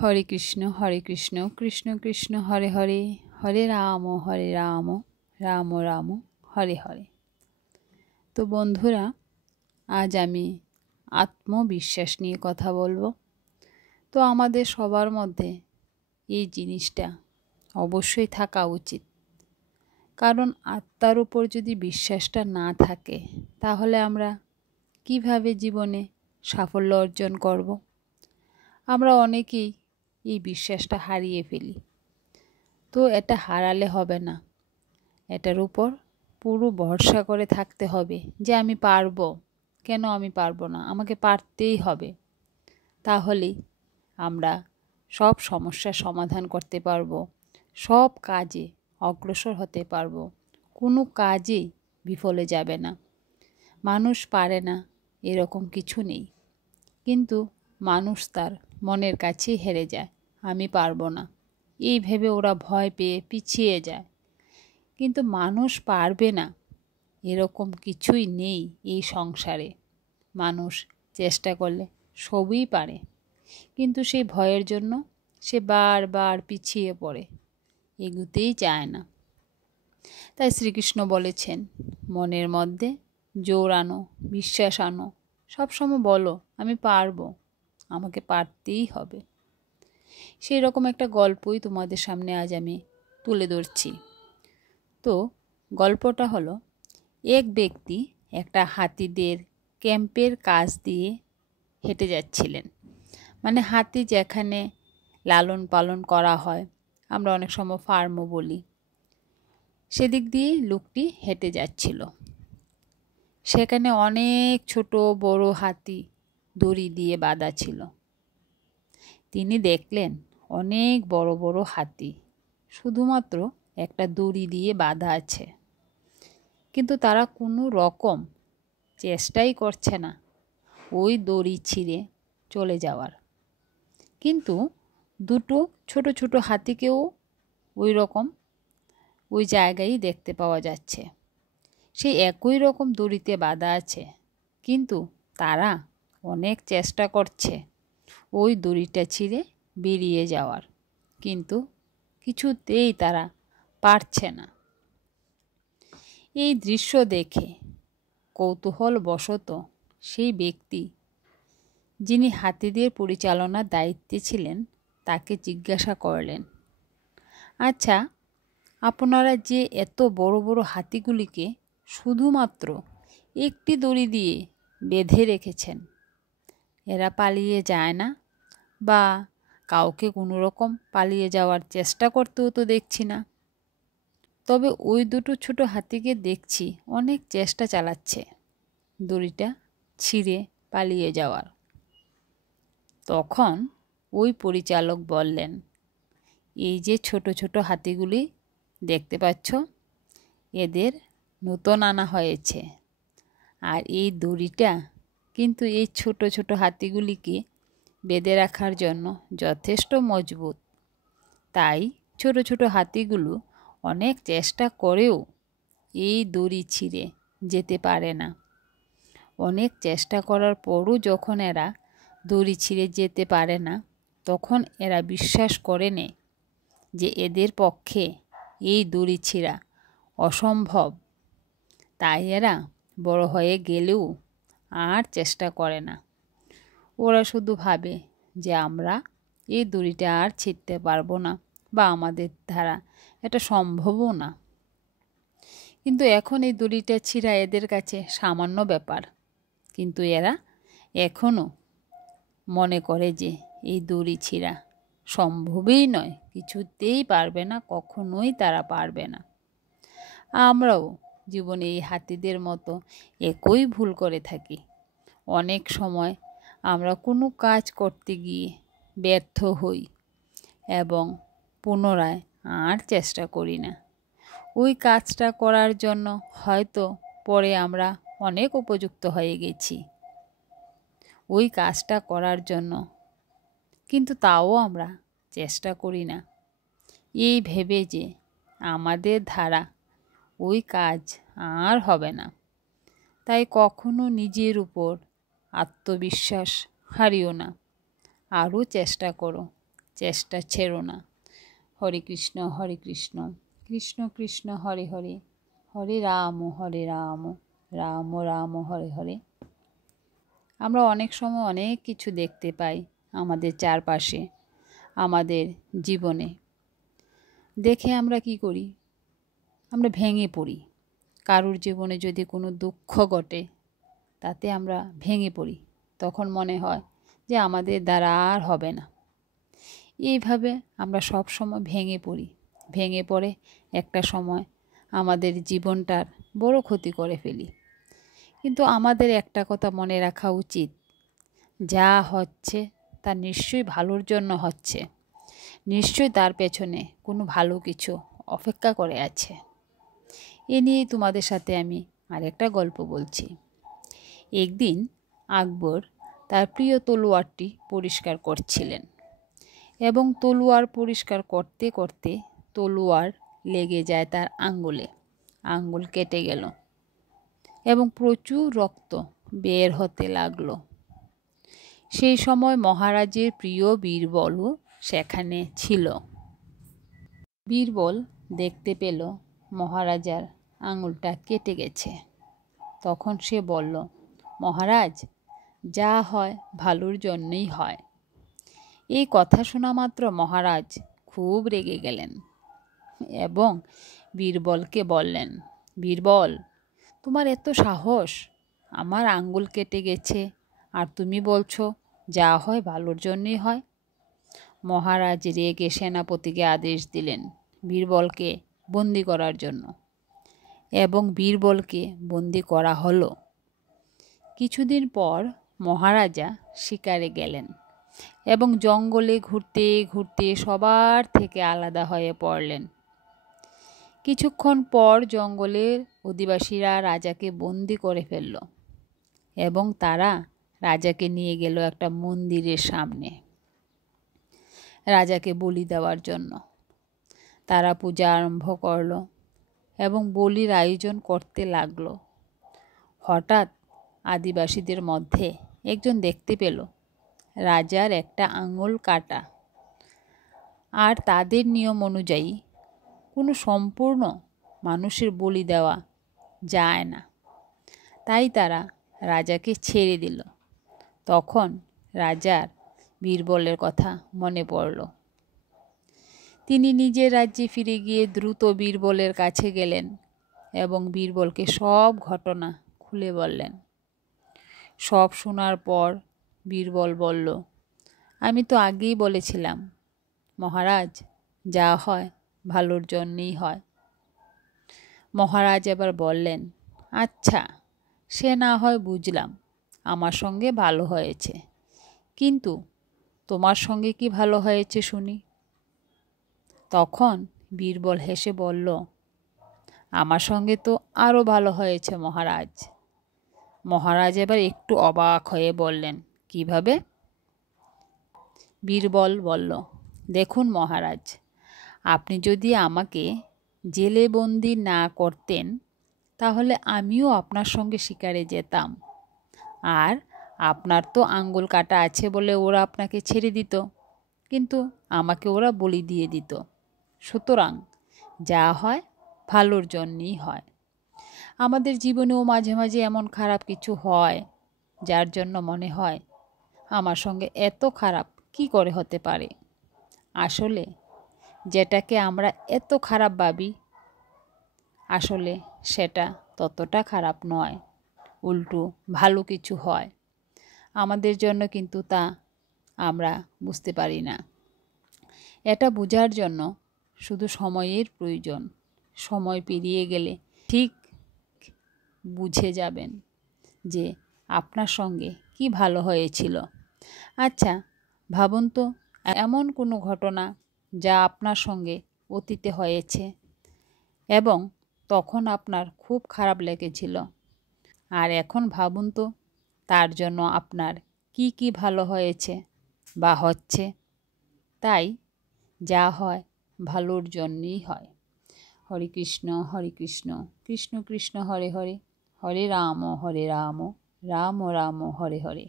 হরে কৃষ্ণ কৃষ্ণ কৃষ্ণ হরে হরে, হরে রাম রাম রাম হরে হরে। তো বন্ধুরা, আজ আমি আত্মবিশ্বাস নিয়ে কথা বলবো। তো আমাদের সবার মধ্যে এই জিনিসটা অবশ্যই থাকা উচিত, কারণ আত্মার উপর যদি বিশ্বাসটা না থাকে তাহলে আমরা কিভাবে জীবনে সাফল্য অর্জন করব? আমরা অনেকেই এই বিশ্বাসটা হারিয়ে ফেলি। তো এটা হারালে হবে না, এটার উপর পুরো ভরসা করে থাকতে হবে যে আমি পারবো। কেন আমি পারবো না? আমাকে পারতেই হবে। তাহলেই আমরা সব সমস্যার সমাধান করতে পারবো, সব কাজে অগ্রসর হতে পারবো, কোনো কাজেই বিফলে যাবে না। মানুষ পারে না এরকম কিছু নেই, কিন্তু মানুষ তার মনের কাছেই হেরে যায়, আমি পারবো না এই ভেবে ওরা ভয় পেয়ে পিছিয়ে যায়। কিন্তু মানুষ পারবে না এরকম কিছুই নেই এই সংসারে। মানুষ চেষ্টা করলে সবই পারে, কিন্তু সেই ভয়ের জন্য সে বারবার পিছিয়ে পড়ে, এগুতেই চায় না। তাই শ্রীকৃষ্ণ বলেছেন, মনের মধ্যে জোর আনো, বিশ্বাস আনো, সবসময় বলো আমি পারবো, আমাকে পারতেই হবে। সেই রকম একটা গল্পই তোমাদের সামনে আজ আমি তুলে ধরছি। তো গল্পটা হলো, এক ব্যক্তি একটা হাতিদের ক্যাম্পের কাছ দিয়ে হেঁটে যাচ্ছিলেন। মানে হাতি যেখানে লালন পালন করা হয়, আমরা অনেক সময় ফার্মও বলি, সেদিক দিয়ে লোকটি হেঁটে যাচ্ছিল। সেখানে অনেক ছোট বড় হাতি দড়ি দিয়ে বাঁধা ছিল। তিনি দেখলেন অনেক বড় বড় হাতি শুধুমাত্র একটা দড়ি দিয়ে বাঁধা আছে, কিন্তু তারা কোনো রকম চেষ্টাই করছে না ওই দড়ি ছিঁড়ে চলে যাওয়ার। কিন্তু দুটো ছোট ছোট হাতিকেও ওই রকম ওই জায়গায় দেখতে পাওয়া যাচ্ছে। সেই একই রকম দড়িতে বাঁধা আছে, কিন্তু তারা অনেক চেষ্টা করছে ওই দড়িটা ছিঁড়ে বেরিয়ে যাওয়ার, কিন্তু কিছুতেই তারা পারছে না। এই দৃশ্য দেখে কৌতূহলবশত সেই ব্যক্তি, যিনি হাতিদের পরিচালনার দায়িত্বে ছিলেন, তাকে জিজ্ঞাসা করলেন, আচ্ছা, আপনারা যে এত বড় বড় হাতিগুলিকে শুধুমাত্র একটি দড়ি দিয়ে বেঁধে রেখেছেন, এরা পালিয়ে যায় না? বা কাউকে কোনো রকম পালিয়ে যাওয়ার চেষ্টা করতেও তো দেখছি না। তবে ওই দুটো ছোট হাতিকে দেখছি অনেক চেষ্টা চালাচ্ছে দড়িটা ছিঁড়ে পালিয়ে যাওয়ার। তখন ওই পরিচালক বললেন, এই যে ছোট ছোট হাতিগুলি দেখতে পাচ্ছ, এদের নতুন আনা হয়েছে, আর এই দড়িটা কিন্তু এই ছোট ছোট হাতিগুলিকে বেঁধে রাখার জন্য যথেষ্ট মজবুত। তাই ছোট ছোট হাতিগুলো অনেক চেষ্টা করেও এই দড়ি ছিঁড়ে যেতে পারে না। অনেক চেষ্টা করার পরও যখন এরা দড়ি ছিঁড়ে যেতে পারে না, তখন এরা বিশ্বাস করে নেয় যে এদের পক্ষে এই দড়ি ছিঁড়া অসম্ভব। তাই এরা বড় হয়ে গেলেও আর চেষ্টা করে না। ওরা শুধু ভাবে যে আমরা এই দড়িটা আর ছিঁড়তে পারবো না, বা আমাদের দ্বারা এটা সম্ভবও না। কিন্তু এখন এই দড়িটা ছিঁড়া এদের কাছে সামান্য ব্যাপার, কিন্তু এরা এখনও মনে করে যে এই দড়ি ছিঁড়া সম্ভবই নয়, কিছুতেই পারবে না, কখনোই তারা পারবে না। আমরাও জীবনে এই হাতিদের মতো একই ভুল করে থাকি। অনেক সময় আমরা কোনো কাজ করতে গিয়ে ব্যর্থ হই এবং পুনরায় আর চেষ্টা করি না। ওই কাজটা করার জন্য হয়তো পরে আমরা অনেক উপযুক্ত হয়ে গেছি ওই কাজটা করার জন্য, কিন্তু তাও আমরা চেষ্টা করি না, এই ভেবে যে আমাদের দ্বারা ওই কাজ আর হবে না। তাই কখনো নিজের উপর আত্মবিশ্বাস হারিও না, আরও চেষ্টা করো, চেষ্টা ছেড়ো না। হরে কৃষ্ণ কৃষ্ণ কৃষ্ণ হরে হরে, হরে রাম রাম রাম হরে হরে। আমরা অনেক সময় অনেক কিছু দেখতে পাই আমাদের চারপাশে, আমাদের জীবনে। দেখে আমরা কি করি? আমরা ভেঙে পড়ি। কারুর জীবনে যদি কোনো দুঃখ ঘটে, তাতে আমরা ভেঙে পড়ি। তখন মনে হয় যে আমাদের দ্বারা আর হবে না। এইভাবে আমরা সব সময় ভেঙে পড়ি। ভেঙে পড়ে একটা সময় আমাদের জীবনটার বড় ক্ষতি করে ফেলি। কিন্তু আমাদের একটা কথা মনে রাখা উচিত, যা হচ্ছে তা নিশ্চয়ই ভালোর জন্য হচ্ছে। নিশ্চয়ই তার পেছনে কোনো ভালো কিছু অপেক্ষা করে আছে। এ নিয়েই তোমাদের সাথে আমি আরেকটা গল্প বলছি। একদিন আকবর তার প্রিয় তলোয়ারটি পরিষ্কার করছিলেন এবং তলোয়ার পরিষ্কার করতে করতে তলোয়ার লেগে যায় তার আঙ্গুলে। আঙ্গুল কেটে গেল এবং প্রচুর রক্ত বের হতে লাগলো। সেই সময় মহারাজের প্রিয় বীরবলও সেখানে ছিল। বীরবল দেখতে পেল মহারাজার আঙুলটা কেটে গেছে। তখন সে বলল, মহারাজ, যা হয় ভালোর জন্যই হয়। এই কথা শোনা মাত্র মহারাজ খুব রেগে গেলেন এবং বীরবলকে বললেন, বীরবল, তোমার এত সাহস! আমার আঙ্গুল কেটে গেছে আর তুমি বলছো যা হয় ভালোর জন্যই হয়। মহারাজ রেগে সেনাপতিকে আদেশ দিলেন বীরবলকে বন্দি করার জন্য এবং বীরবলকে বন্দি করা হলো। কিছুদিন পর মহারাজা শিকারে গেলেন এবং জঙ্গলে ঘুরতে ঘুরতে সবার থেকে আলাদা হয়ে পড়লেন। কিছুক্ষণ পর জঙ্গলের অধিবাসীরা রাজাকে বন্দি করে ফেলল এবং তারা রাজাকে নিয়ে গেল একটা মন্দিরের সামনে রাজাকে বলি দেওয়ার জন্য। তারা পূজা আরম্ভ করল এবং বলির আয়োজন করতে লাগলো। হঠাৎ আদিবাসীদের মধ্যে একজন দেখতে পেল রাজার একটা আঙুল কাটা, আর তাদের নিয়ম অনুযায়ী কোনো সম্পূর্ণ মানুষের বলি দেওয়া যায় না। তাই তারা রাজাকে ছেড়ে দিল। তখন রাজার বীরবলের কথা মনে পড়ল। তিনি নিজের রাজ্যে ফিরে গিয়ে দ্রুত বীরবলের কাছে গেলেন এবং বীরবলকে সব ঘটনা খুলে বললেন। সব শোনার পর বীরবল বলল, আমি তো আগেই বলেছিলাম মহারাজ, যা হয় ভালোর জন্যই হয়। মহারাজ এবার বললেন, আচ্ছা, সে না হয় বুঝলাম, আমার সঙ্গে ভালো হয়েছে, কিন্তু তোমার সঙ্গে কি ভালো হয়েছে শুনি। তখন বীরবল হেসে বলল, আমার সঙ্গে তো আরও ভালো হয়েছে মহারাজ। মহারাজ এবার একটু অবাক হয়ে বললেন, কিভাবে? বীরবল বলল, দেখুন মহারাজ, আপনি যদি আমাকে জেলে বন্দি না করতেন তাহলে আমিও আপনার সঙ্গে শিকারে যেতাম, আর আপনার তো আঙ্গুল কাটা আছে বলে ওরা আপনাকে ছেড়ে দিত, কিন্তু আমাকে ওরা বলি দিয়ে দিত। সুতরাং যা হয় ভালোর জন্যই হয়। আমাদের জীবনেও মাঝে মাঝে এমন খারাপ কিছু হয় যার জন্য মনে হয় আমার সঙ্গে এত খারাপ কি করে হতে পারে। আসলে যেটাকে আমরা এত খারাপ ভাবি, আসলে সেটা ততটা খারাপ নয়, উল্টো ভালো কিছু হয় আমাদের জন্য, কিন্তু তা আমরা বুঝতে পারি না। এটা বোঝার জন্য শুধু সময়ের প্রয়োজন। সময় পেরিয়ে গেলে ঠিক বুঝে যাবেন যে আপনার সঙ্গে কি ভালো হয়েছিল। আচ্ছা ভাবুন তো, এমন কোনো ঘটনা যা আপনার সঙ্গে অতীতে হয়েছে এবং তখন আপনার খুব খারাপ লেগেছিল, আর এখন ভাবুন তো তার জন্য আপনার কি কি ভালো হয়েছে বা হচ্ছে। তাই যা হয় ভালোর জন্যই হয়। হরে কৃষ্ণ কৃষ্ণ কৃষ্ণ হরে হরে, হরে রাম রাম রাম হরে হরে।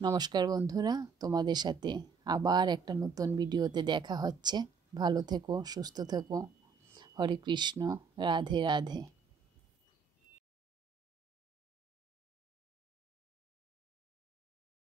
নমস্কার বন্ধুরা, তোমাদের সাথে আবার একটা নতুন ভিডিওতে দেখা হচ্ছে। ভালো থেকো, সুস্থ থেকো। হরে কৃষ্ণ, রাধে রাধে।